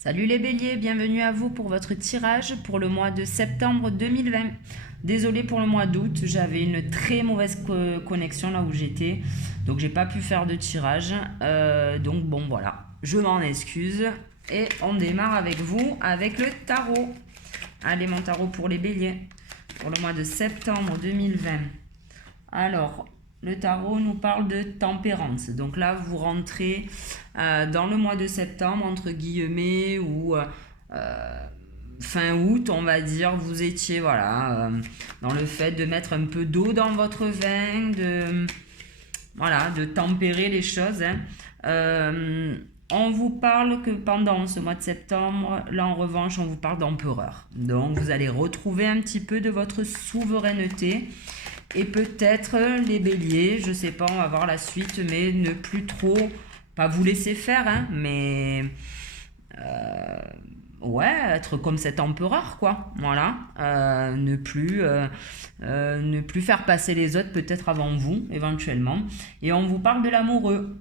Salut les béliers, bienvenue à vous pour votre tirage pour le mois de septembre 2020. Désolée pour le mois d'août, j'avais une très mauvaise connexion là où j'étais, donc j'ai pas pu faire de tirage. Donc bon voilà, je m'en excuse et on démarre avec vous avec le tarot. Allez mon tarot pour les béliers pour le mois de septembre 2020. Alors, le tarot nous parle de tempérance. Donc là, vous rentrez dans le mois de septembre, entre guillemets, ou fin août, on va dire. Vous étiez, voilà, dans le fait de mettre un peu d'eau dans votre vin, de tempérer les choses. On vous parle que pendant ce mois de septembre, là en revanche, on vous parle d'empereur. Donc, vous allez retrouver un petit peu de votre souveraineté. Et peut-être les béliers, je sais pas, on va voir la suite, mais ne plus trop, pas vous laisser faire, hein, mais ouais, être comme cet empereur, quoi. Voilà, ne plus faire passer les autres peut-être avant vous, éventuellement. Et on vous parle de l'amoureux.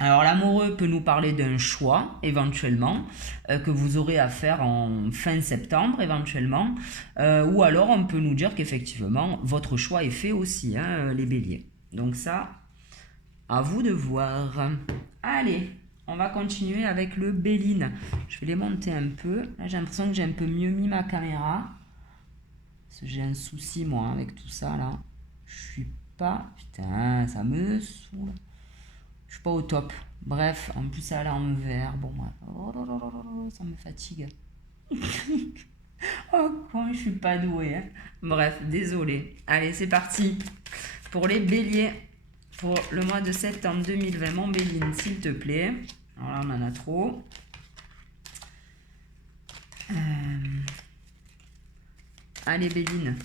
Alors l'amoureux peut nous parler d'un choix éventuellement que vous aurez à faire en fin septembre éventuellement, ou alors on peut nous dire qu'effectivement votre choix est fait aussi, hein, les béliers. Donc ça, à vous de voir. Allez, on va continuer avec le Béline. Je vais les monter un peu. Là j'ai l'impression que j'ai un peu mieux mis ma caméra. Parce que j'ai un souci moi avec tout ça là. Je suis pas... Putain, ça me saoule. Je suis pas au top. Bref, en plus ça a l'envers. Bon, ça me fatigue. Oh, quoi, je suis pas douée. Hein. Bref, désolé. Allez, c'est parti. Pour les béliers, pour le mois de septembre 2020, mon béline, s'il te plaît. Alors là, on en a trop. Allez, béline.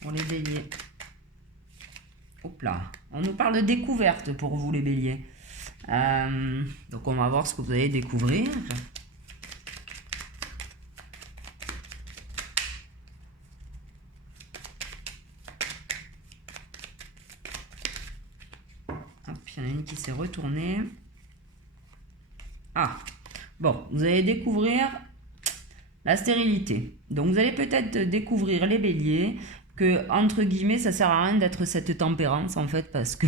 Pour les béliers. Hop là. On nous parle de découverte pour vous les béliers. Donc on va voir ce que vous allez découvrir. Hop, il y en a une qui s'est retournée. Ah, bon, vous allez découvrir la stérilité. Donc vous allez peut-être découvrir les béliers que, entre guillemets, ça sert à rien d'être cette tempérance en fait, parce que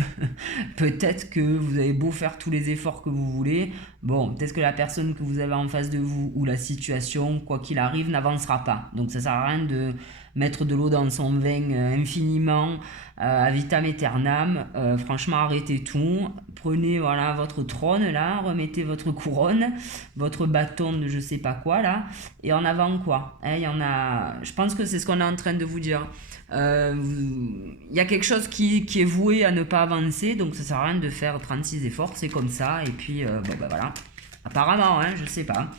peut-être que vous avez beau faire tous les efforts que vous voulez, bon, peut-être que la personne que vous avez en face de vous ou la situation, quoi qu'il arrive, n'avancera pas. Donc ça sert à rien de mettre de l'eau dans son vin infiniment, à vitam aeternam. Franchement, arrêtez tout. Prenez voilà votre trône là, remettez votre couronne, votre bâton de je sais pas quoi là, et en avant quoi. Il y en a. Je pense que c'est ce qu'on est en train de vous dire. Il y a quelque chose qui est voué à ne pas avancer, donc ça sert à rien de faire 36 efforts, c'est comme ça. Et puis bon bah voilà. Apparemment, hein, je sais pas.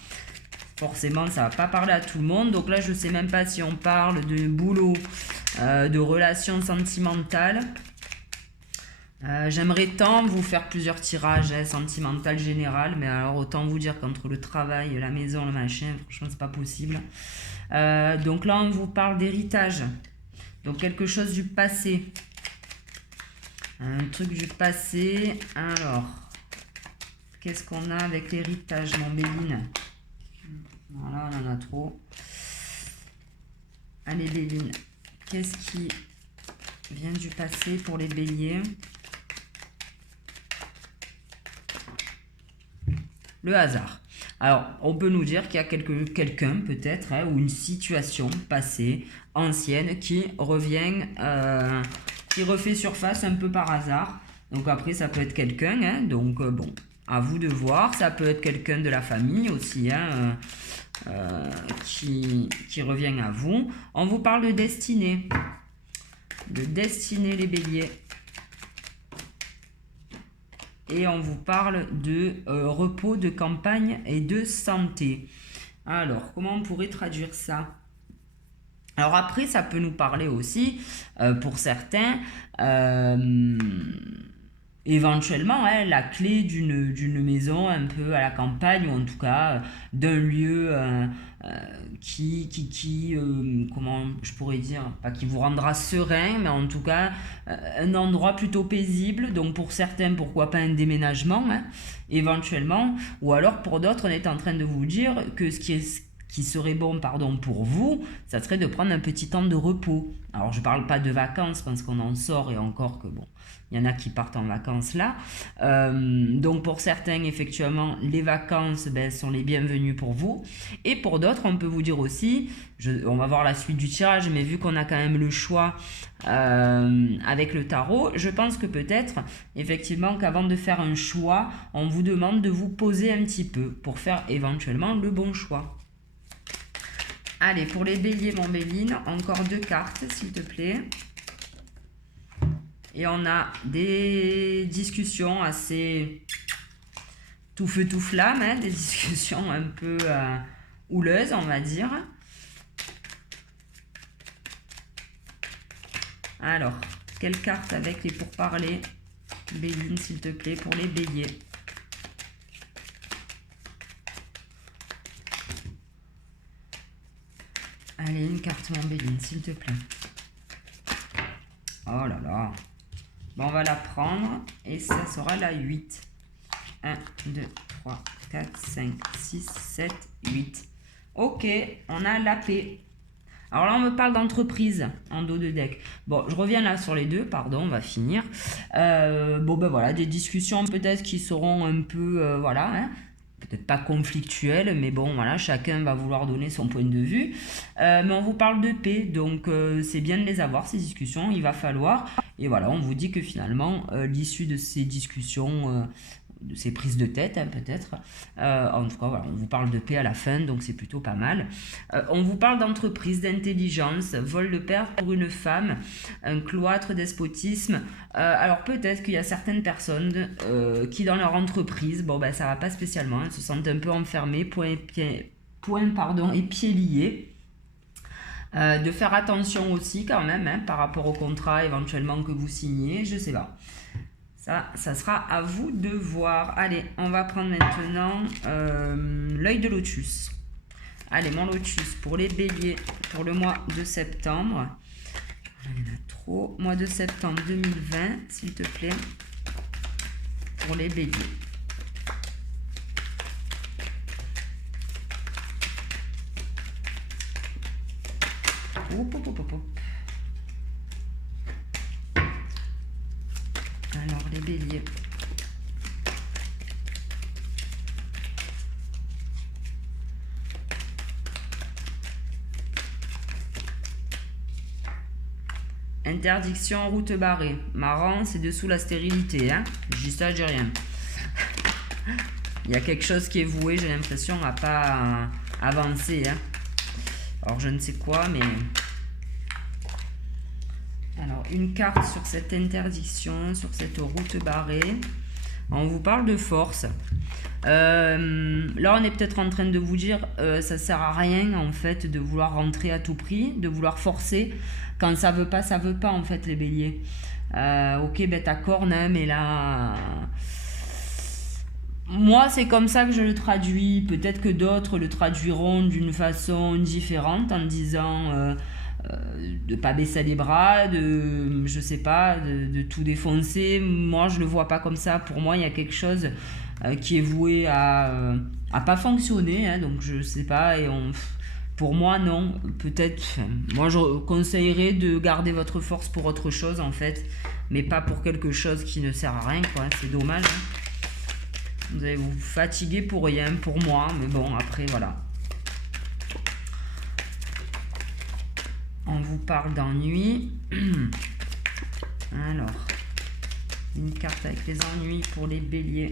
Forcément, ça va pas parler à tout le monde. Donc là, je sais même pas si on parle de boulot, de relations sentimentales. J'aimerais tant vous faire plusieurs tirages sentimental général, mais alors autant vous dire qu'entre le travail, la maison, le machin, franchement, c'est pas possible. Donc là, on vous parle d'héritage. Donc quelque chose du passé. Un truc du passé. Alors, qu'est-ce qu'on a avec l'héritage, mon Béline? Voilà, on en a trop. Allez, Béline. Qu'est-ce qui vient du passé pour les béliers? Le hasard. Alors, on peut nous dire qu'il y a quelqu'un peut-être, hein, ou une situation passée, ancienne, qui revient, qui refait surface un peu par hasard. Donc après, ça peut être quelqu'un, hein, donc bon, à vous de voir. Ça peut être quelqu'un de la famille aussi, hein, qui revient à vous. On vous parle de destinée. De destinée, les béliers. Et on vous parle de repos, de campagne et de santé. Alors, comment on pourrait traduire ça? Alors après, ça peut nous parler aussi, pour certains, éventuellement la clé d'une maison un peu à la campagne, ou en tout cas d'un lieu comment je pourrais dire, pas qui vous rendra serein, mais en tout cas un endroit plutôt paisible. Donc pour certains, pourquoi pas un déménagement, éventuellement, ou alors pour d'autres, on est en train de vous dire que qui serait bon, pardon, pour vous, ça serait de prendre un petit temps de repos. Alors je parle pas de vacances parce qu'on en sort, et encore que bon, il y en a qui partent en vacances là. Donc pour certains, effectivement, les vacances sont les bienvenues pour vous. Et pour d'autres, on peut vous dire aussi, on va voir la suite du tirage, mais vu qu'on a quand même le choix avec le tarot, je pense que peut-être, effectivement, qu'avant de faire un choix, on vous demande de vous poser un petit peu pour faire éventuellement le bon choix. Allez, pour les béliers, mon Béline, encore 2 cartes, s'il te plaît. Et on a des discussions assez tout feu, tout flamme, des discussions un peu houleuses, on va dire. Alors, quelle carte avec les pourparlers, Béline, s'il te plaît, pour les béliers? Allez, une carte, mon Béline, s'il te plaît. Oh là là. Bon, on va la prendre et ça sera la 8. 1, 2, 3, 4, 5, 6, 7, 8. Ok, on a la paix. Alors là, on me parle d'entreprise en dos de deck. Bon, je reviens là sur les deux, pardon, on va finir. Bon, ben voilà, des discussions peut-être qui seront un peu, voilà, peut-être pas conflictuelles, mais bon, voilà, chacun va vouloir donner son point de vue. Mais on vous parle de paix, donc c'est bien de les avoir, ces discussions, il va falloir. Et voilà, on vous dit que finalement, l'issue de ces discussions, de ces prises de tête, peut-être, en tout cas, voilà, on vous parle de paix à la fin, donc c'est plutôt pas mal. On vous parle d'entreprise, d'intelligence, vol de père pour une femme, un cloître, despotisme. Alors peut-être qu'il y a certaines personnes qui, dans leur entreprise, bon, ben ça va pas spécialement, elles se sentent un peu enfermées, poings et pieds liés. De faire attention aussi quand même par rapport au contrat éventuellement que vous signez, je sais pas. Ça sera à vous de voir. Allez, on va prendre maintenant l'œil de lotus. Allez, mon lotus pour les béliers pour le mois de septembre. Il y en a trop. Mois de septembre 2020, s'il te plaît, pour les béliers. Alors, les béliers. Interdiction, route barrée. Marrant, c'est dessous la stérilité. Je dis ça, je dis rien. Il y a quelque chose qui est voué, j'ai l'impression, à pas avancer. Alors, je ne sais quoi, mais... Alors, une carte sur cette interdiction, sur cette route barrée. On vous parle de force. Là, on est peut-être en train de vous dire ça sert à rien, en fait, de vouloir rentrer à tout prix, de vouloir forcer. Quand ça veut pas, en fait, les béliers. Ok, t'accordes, mais là... Moi, c'est comme ça que je le traduis. Peut-être que d'autres le traduiront d'une façon différente, en disant... de pas baisser les bras, je sais pas, de tout défoncer. Moi, je le vois pas comme ça. Pour moi, il y a quelque chose qui est voué à pas fonctionner, donc je sais pas. Pour moi, non. Peut-être, moi, je conseillerais de garder votre force pour autre chose, en fait, mais pas pour quelque chose qui ne sert à rien, quoi. C'est dommage. Vous allez vous fatiguer pour rien, pour moi, mais bon, après, voilà. On vous parle d'ennui. Alors, une carte avec les ennuis pour les béliers.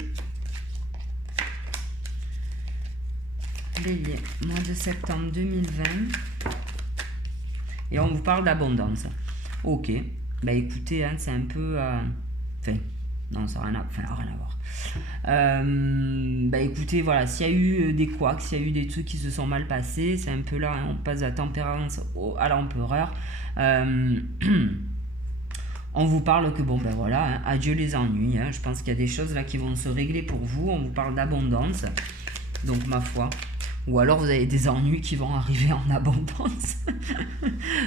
Bélier, mois de septembre 2020. Et on vous parle d'abondance. Ok, écoutez, c'est un peu... non, ça n'a rien à voir. Écoutez, voilà, s'il y a eu des couacs, s'il y a eu des trucs qui se sont mal passés, c'est un peu là, on passe de la tempérance à l'empereur. On vous parle que bon ben voilà, hein, adieu les ennuis, hein. Je pense qu'il y a des choses là qui vont se régler pour vous. On vous parle d'abondance, donc ma foi. Ou alors vous avez des ennuis qui vont arriver en abondance.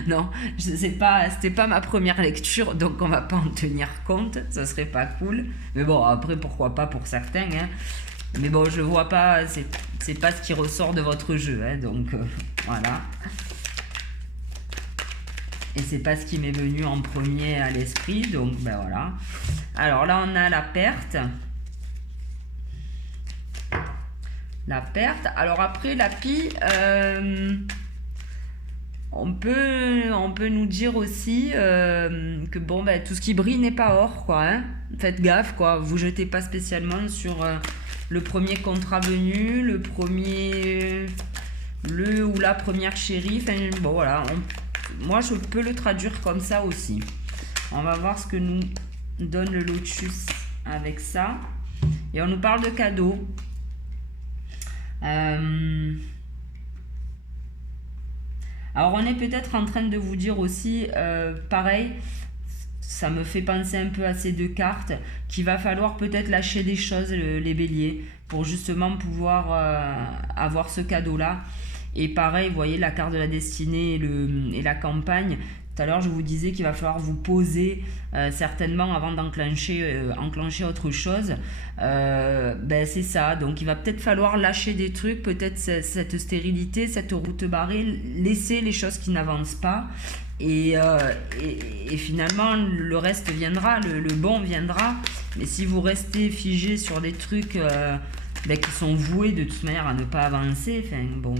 Non, c'était pas ma première lecture, donc on va pas en tenir compte, ça serait pas cool. Mais bon, après pourquoi pas pour certains, hein. Mais bon, je vois pas, c'est pas ce qui ressort de votre jeu, hein, donc voilà. Et c'est pas ce qui m'est venu en premier à l'esprit, donc ben voilà. Alors là, on a la perte. La perte. Alors après, la pie, on peut nous dire aussi que bon, ben, tout ce qui brille n'est pas or, quoi. Hein. Faites gaffe, quoi. Vous jetez pas spécialement sur le premier contrat venu, le ou la première chérie. Enfin, bon, voilà. Moi, je peux le traduire comme ça aussi. On va voir ce que nous donne le lotus avec ça. Et on nous parle de cadeaux. Alors on est peut-être en train de vous dire aussi, pareil, ça me fait penser un peu à ces deux cartes, qu'il va falloir peut-être lâcher des choses, les béliers, pour justement pouvoir avoir ce cadeau-là. Et pareil, vous voyez la carte de la destinée et la campagne. Tout à l'heure, je vous disais qu'il va falloir vous poser certainement avant d'enclencher autre chose. Ben c'est ça. Donc, il va peut-être falloir lâcher des trucs, peut-être cette stérilité, cette route barrée, laisser les choses qui n'avancent pas. Et finalement, le reste viendra, le bon viendra. Mais si vous restez figé sur des trucs ben, qui sont voués de toute manière à ne pas avancer, enfin bon...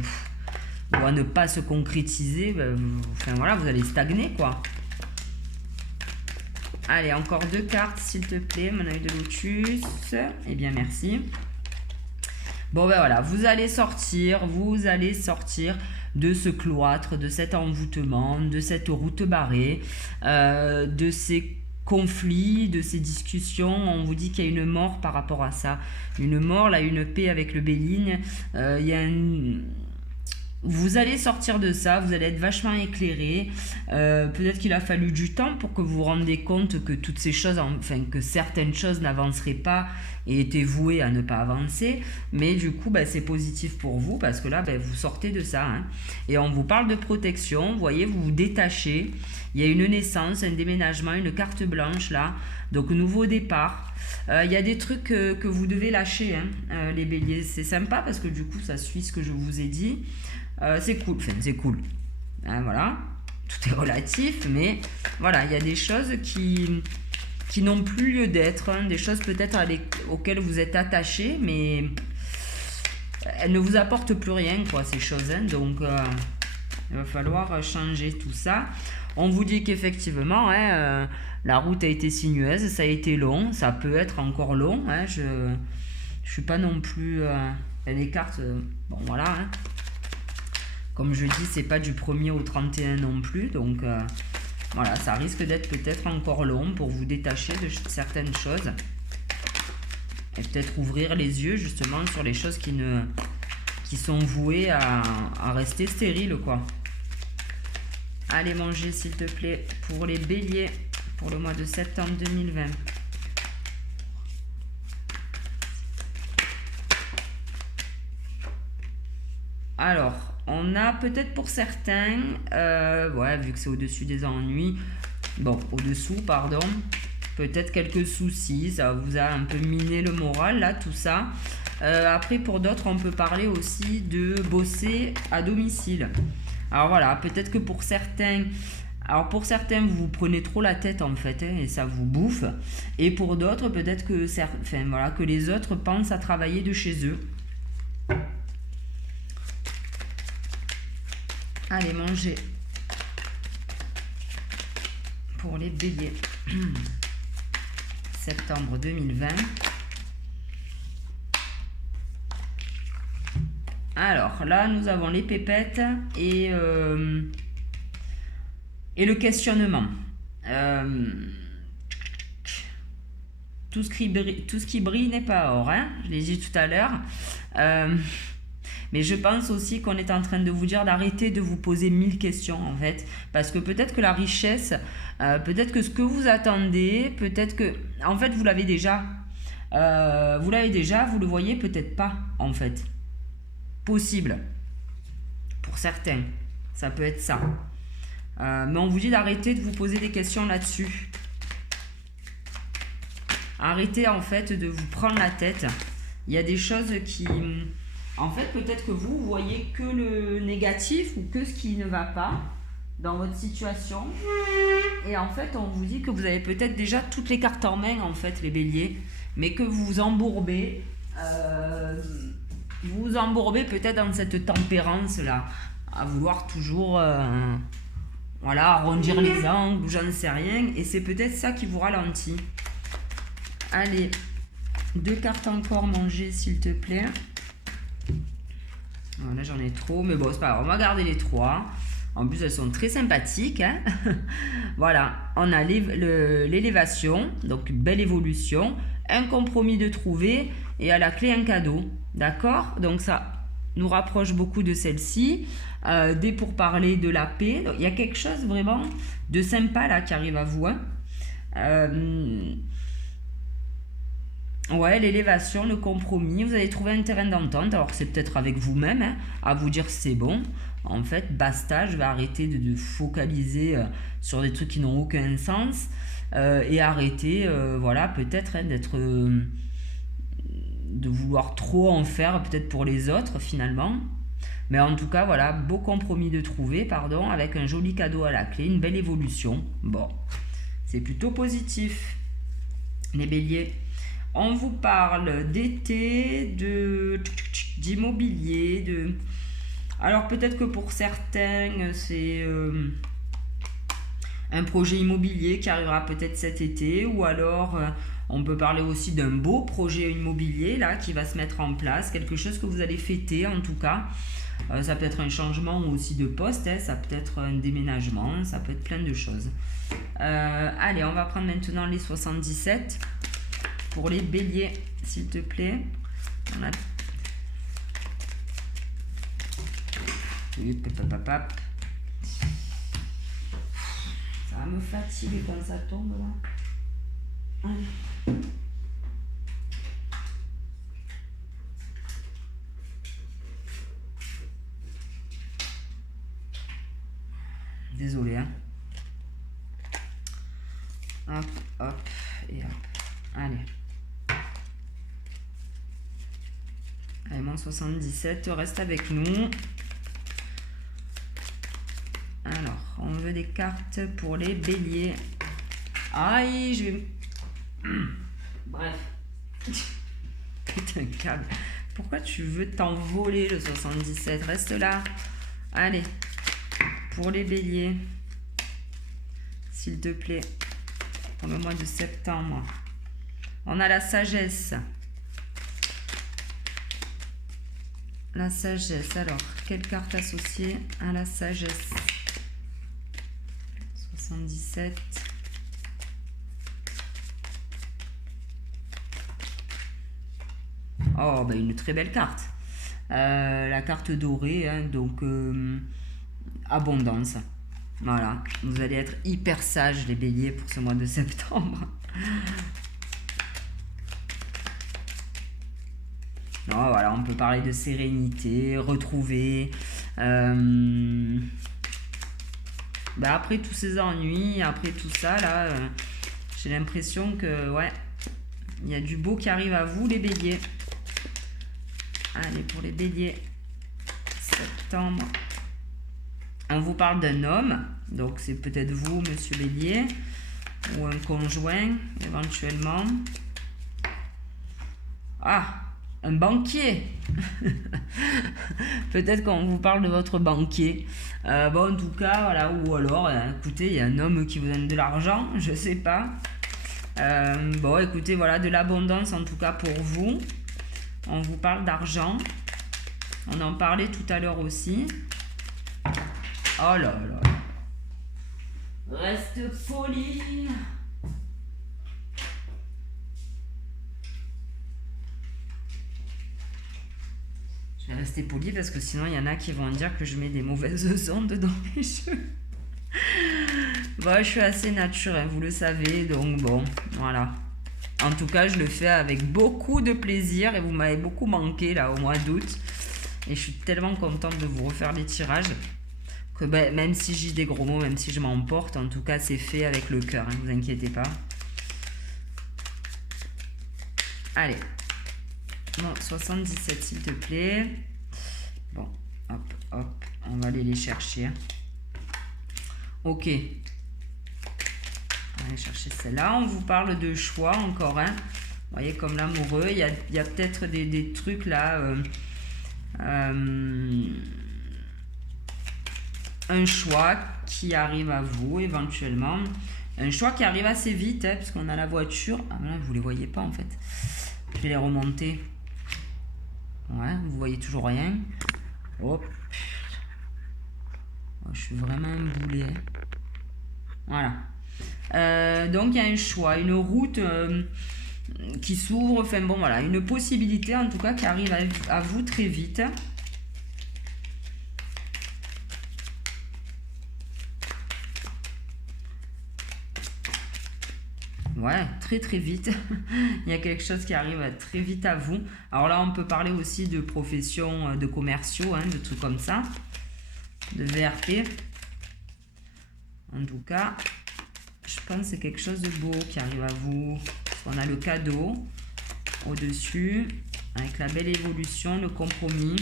ou à ne pas se concrétiser, ben, enfin voilà, vous allez stagner quoi. Allez, encore deux cartes s'il te plaît, mon œil de lotus. Eh bien merci. Bon ben voilà, vous allez sortir de ce cloître, de cet envoûtement, de cette route barrée, de ces conflits, de ces discussions. On vous dit qu'il y a une mort par rapport à ça. Une mort, là, une paix avec le Béligne. Il y a vous allez sortir de ça, vous allez être vachement éclairé. Peut-être qu'il a fallu du temps pour que vous vous rendiez compte que toutes ces choses, enfin que certaines choses n'avanceraient pas et étaient vouées à ne pas avancer. Mais du coup, bah, c'est positif pour vous parce que là, bah, vous sortez de ça. Hein. Et on vous parle de protection. Vous voyez, vous vous détachez. Il y a une naissance, un déménagement, une carte blanche là. Donc, nouveau départ. Il y a des trucs que vous devez lâcher, hein, les béliers. C'est sympa parce que du coup, ça suit ce que je vous ai dit. C'est cool, enfin c'est cool. Hein, voilà, tout est relatif, mais voilà, il y a des choses qui n'ont plus lieu d'être, hein, des choses peut-être auxquelles vous êtes attaché, mais elles ne vous apportent plus rien, quoi, ces choses. Hein, donc, il va falloir changer tout ça. On vous dit qu'effectivement, hein, la route a été sinueuse, ça a été long, ça peut être encore long. Hein, je suis pas non plus... les cartes, bon voilà, hein. Comme je dis, c'est pas du 1er au 31 non plus. Donc voilà, ça risque d'être peut-être encore long pour vous détacher de certaines choses. Et peut-être ouvrir les yeux justement sur les choses qui sont vouées à rester stériles, quoi. Allez manger s'il te plaît pour les béliers pour le mois de septembre 2020. Alors... on a peut-être pour certains, ouais, vu que c'est au-dessus des ennuis, bon, au-dessous, pardon, peut-être quelques soucis, ça vous a un peu miné le moral, là, tout ça. Après, pour d'autres, on peut parler aussi de bosser à domicile. Alors voilà, peut-être que pour certains... Alors pour certains, vous vous prenez trop la tête en fait, hein, et ça vous bouffe. Et pour d'autres, peut-être que, enfin, voilà, que les autres pensent à travailler de chez eux. Allez, manger pour les béliers. Septembre 2020. Alors, là, nous avons les pépettes et le questionnement. Tout ce qui brille n'est pas or, hein, je l'ai dit tout à l'heure. Mais je pense aussi qu'on est en train de vous dire d'arrêter de vous poser 1000 questions en fait. Parce que peut-être que la richesse, Peut-être que ce que vous attendez, peut-être que... En fait, vous l'avez déjà. Vous le voyez peut-être pas, en fait. Possible. Pour certains. Ça peut être ça. Mais on vous dit d'arrêter de vous poser des questions là-dessus. Arrêtez, en fait, de vous prendre la tête. Il y a des choses qui... En fait, peut-être que vous voyez que le négatif ou que ce qui ne va pas dans votre situation. Et en fait, on vous dit que vous avez peut-être déjà toutes les cartes en main, en fait, les béliers. Mais que vous vous embourbez. Vous vous embourbez peut-être dans cette tempérance-là. À vouloir toujours... voilà, arrondir les angles, ou j'en sais rien. Et c'est peut-être ça qui vous ralentit. Allez, 2 cartes encore, manger, s'il te plaît. Là, j'en ai trop, mais bon, c'est pas grave, on va garder les 3. En plus, elles sont très sympathiques. Hein. Voilà, on a l'élévation, donc belle évolution, un compromis de trouver et à la clé un cadeau. D'accord? Donc ça nous rapproche beaucoup de celle-ci. Des pourparlers, de la paix. Donc, il y a quelque chose vraiment de sympa là qui arrive à vous. Hein. Ouais, l'élévation, le compromis, vous allez trouver un terrain d'entente, alors c'est peut-être avec vous-même, hein, à vous dire c'est bon, en fait, basta, je vais arrêter de focaliser sur des trucs qui n'ont aucun sens, et arrêter, voilà, peut-être hein, de vouloir trop en faire, peut-être pour les autres, finalement, mais en tout cas, voilà, beau compromis de trouver, pardon, avec un joli cadeau à la clé, une belle évolution, bon, c'est plutôt positif, les béliers. On vous parle d'été, d'immobilier, de... Alors peut-être que pour certains, c'est un projet immobilier qui arrivera peut-être cet été, ou alors on peut parler aussi d'un beau projet immobilier là qui va se mettre en place, quelque chose que vous allez fêter en tout cas. Ça peut être un changement aussi de poste, hein, ça peut être un déménagement, ça peut être plein de choses. Allez, on va prendre maintenant les 77. Pour les béliers, s'il te plaît. On a... Ça va me fatiguer quand ça tombe là. Allez. Désolé, hein. Hop, hop, et hop. Allez. Allez, mon 77, reste avec nous. Alors, on veut des cartes pour les béliers. Aïe, je vais... Bref. Putain, câble. Pourquoi tu veux t'envoler le 77? Reste là. Allez. Pour les béliers. S'il te plaît. Pour le mois de septembre. On a la sagesse. La sagesse. Alors, quelle carte associée à la sagesse? 77. Oh, ben une très belle carte. La carte dorée, hein, donc abondance. Voilà, vous allez être hyper sages les béliers pour ce mois de septembre. Non, voilà, on peut parler de sérénité, retrouver. Après tous ces ennuis, après tout ça, là, j'ai l'impression que, ouais, il y a du beau qui arrive à vous, les béliers. Allez, pour les béliers, septembre. On vous parle d'un homme, donc c'est peut-être vous, monsieur bélier, ou un conjoint, éventuellement. Ah, un banquier. Peut-être qu'on vous parle de votre banquier. Bon, en tout cas, voilà, ou alors, écoutez, il y a un homme qui vous donne de l'argent, je sais pas. Bon, écoutez, voilà, de l'abondance en tout cas pour vous. On vous parle d'argent. On en parlait tout à l'heure aussi. Oh là là. Reste poli. Je vais rester poli parce que sinon il y en a qui vont dire que je mets des mauvaises ondes dans mes cheveux. Bon, je suis assez nature, hein, vous le savez, donc bon, voilà. En tout cas, je le fais avec beaucoup de plaisir et vous m'avez beaucoup manqué là au mois d'août. Et je suis tellement contente de vous refaire les tirages que ben, même si j'ai des gros mots, même si je m'emporte, en tout cas, c'est fait avec le cœur, hein, vous inquiétez pas. Allez. Bon, 77 s'il te plaît. Bon, hop, hop, on va aller les chercher. Ok. On va aller chercher celle-là. On vous parle de choix encore, hein. Vous voyez, comme l'amoureux, il y a peut-être des trucs là. Un choix qui arrive à vous éventuellement. Un choix qui arrive assez vite, hein, puisqu'on a la voiture. Ah là, vous ne les voyez pas en fait. Je vais les remonter. Ouais, vous voyez toujours rien. Hop. Oh, je suis vraiment un boulet. Voilà. Donc il y a un choix, une route qui s'ouvre. Enfin bon, voilà, une possibilité en tout cas qui arrive à vous très vite. Ouais, très très vite. Il y a quelque chose qui arrive très vite à vous. Alors là, on peut parler aussi de professions, de commerciaux, hein, de trucs comme ça. De VRP. En tout cas, je pense que c'est quelque chose de beau qui arrive à vous. On a le cadeau au-dessus, avec la belle évolution, le compromis.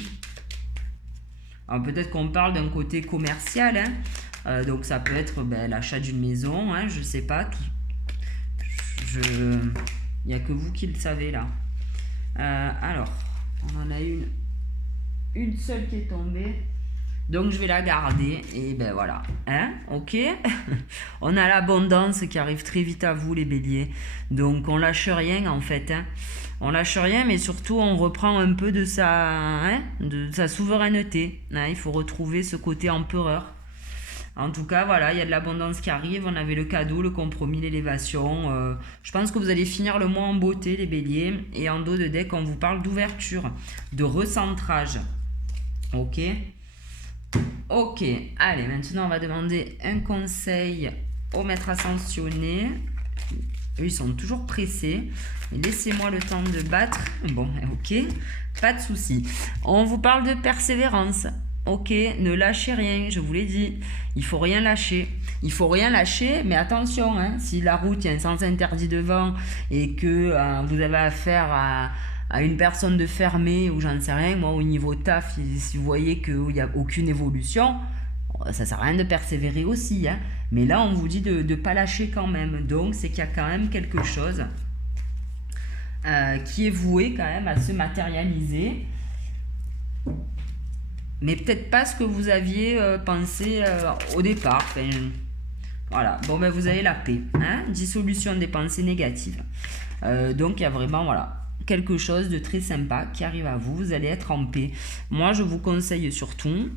Alors peut-être qu'on parle d'un côté commercial, hein. Donc ça peut être ben, l'achat d'une maison, hein, je sais pas. Il n'y a que vous qui le savez là. Alors, on en a une seule qui est tombée. Donc je vais la garder et ben voilà, hein, ok. On a l'abondance qui arrive très vite à vous les béliers. Donc on lâche rien en fait, hein. On lâche rien, mais surtout on reprend un peu de sa souveraineté, hein. Il faut retrouver ce côté empereur. En tout cas, voilà, il y a de l'abondance qui arrive. On avait le cadeau, le compromis, l'élévation. Je pense que vous allez finir le mois en beauté, les béliers. Et en dos de deck, on vous parle d'ouverture, de recentrage. Ok. Ok. Allez, maintenant, on va demander un conseil au maître ascensionné. Eux, ils sont toujours pressés. Laissez-moi le temps de battre. Bon, ok. Pas de souci. On vous parle de persévérance. Ok, ne lâchez rien, je vous l'ai dit. Il faut rien lâcher. Il faut rien lâcher, mais attention, hein, si la route, il y a un sens interdit devant et que vous avez affaire à une personne de fermée ou j'en sais rien, moi au niveau taf, si vous voyez qu'il n'y a aucune évolution, ça sert à rien de persévérer aussi. Hein. Mais là, on vous dit de ne pas lâcher quand même. Donc, c'est qu'il y a quand même quelque chose qui est voué quand même à se matérialiser. Mais peut-être pas ce que vous aviez pensé au départ. Enfin, voilà, bon ben vous avez la paix, hein, dissolution des pensées négatives. Donc il y a vraiment voilà, quelque chose de très sympa qui arrive à vous, vous allez être en paix. Moi je vous conseille surtout,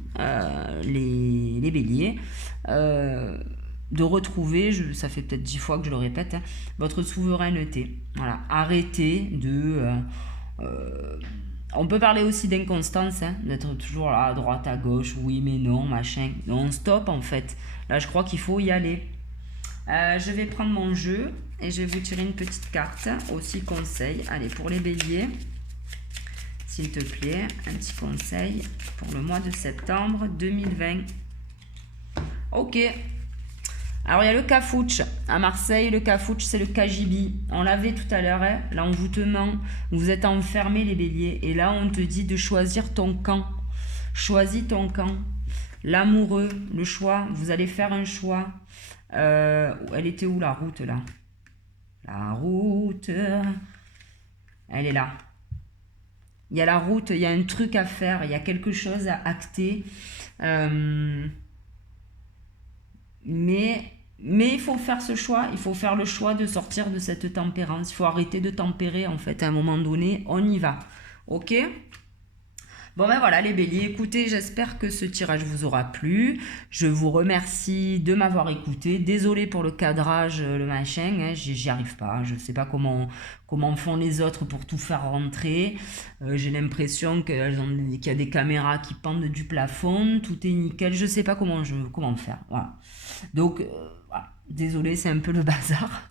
les béliers, de retrouver, ça fait peut-être 10 fois que je le répète, hein, votre souveraineté. Voilà, arrêtez de... on peut parler aussi d'inconstance, hein, d'être toujours là, à droite, à gauche, oui mais non, machin. Non, stop en fait. Là, je crois qu'il faut y aller. Je vais prendre mon jeu et je vais vous tirer une petite carte, aussi conseil. Allez, pour les béliers, s'il te plaît, un petit conseil pour le mois de septembre 2020. Ok. Alors, il y a le Cafouche. À Marseille, le Cafouche, c'est le Kajibi. On l'avait tout à l'heure. Hein. Là, on vous te ment. Vous êtes enfermés, les béliers. Et là, on te dit de choisir ton camp. Choisis ton camp. L'amoureux, le choix. Vous allez faire un choix. Elle était où, la route, là? La route. Elle est là. Il y a la route, il y a un truc à faire. Il y a quelque chose à acter. Mais il faut faire ce choix, il faut faire le choix de sortir de cette tempérance. Il faut arrêter de tempérer en fait. À un moment donné, on y va. Ok ? Bon ben voilà les béliers, écoutez, j'espère que ce tirage vous aura plu. Je vous remercie de m'avoir écouté. Désolé pour le cadrage, le machin, hein, j'y arrive pas. Je sais pas comment font les autres pour tout faire rentrer. J'ai l'impression qu'il y a des caméras qui pendent du plafond, tout est nickel. Je sais pas comment faire. Voilà. Donc Voilà. Désolée, c'est un peu le bazar.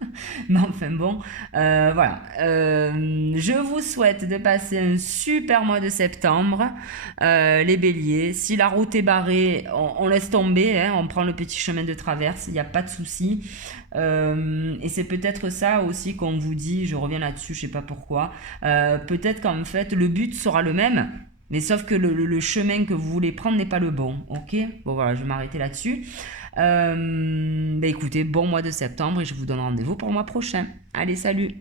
Mais enfin bon, voilà. Je vous souhaite de passer un super mois de septembre, les béliers. Si la route est barrée, on laisse tomber, hein, on prend le petit chemin de traverse, il n'y a pas de souci. Et c'est peut-être ça aussi qu'on vous dit, je reviens là-dessus, je sais pas pourquoi. Peut-être qu'en fait, le but sera le même. Mais sauf que le chemin que vous voulez prendre n'est pas le bon, ok? Bon voilà, je vais m'arrêter là-dessus. Écoutez, bon mois de septembre et je vous donne rendez-vous pour le mois prochain. Allez, salut!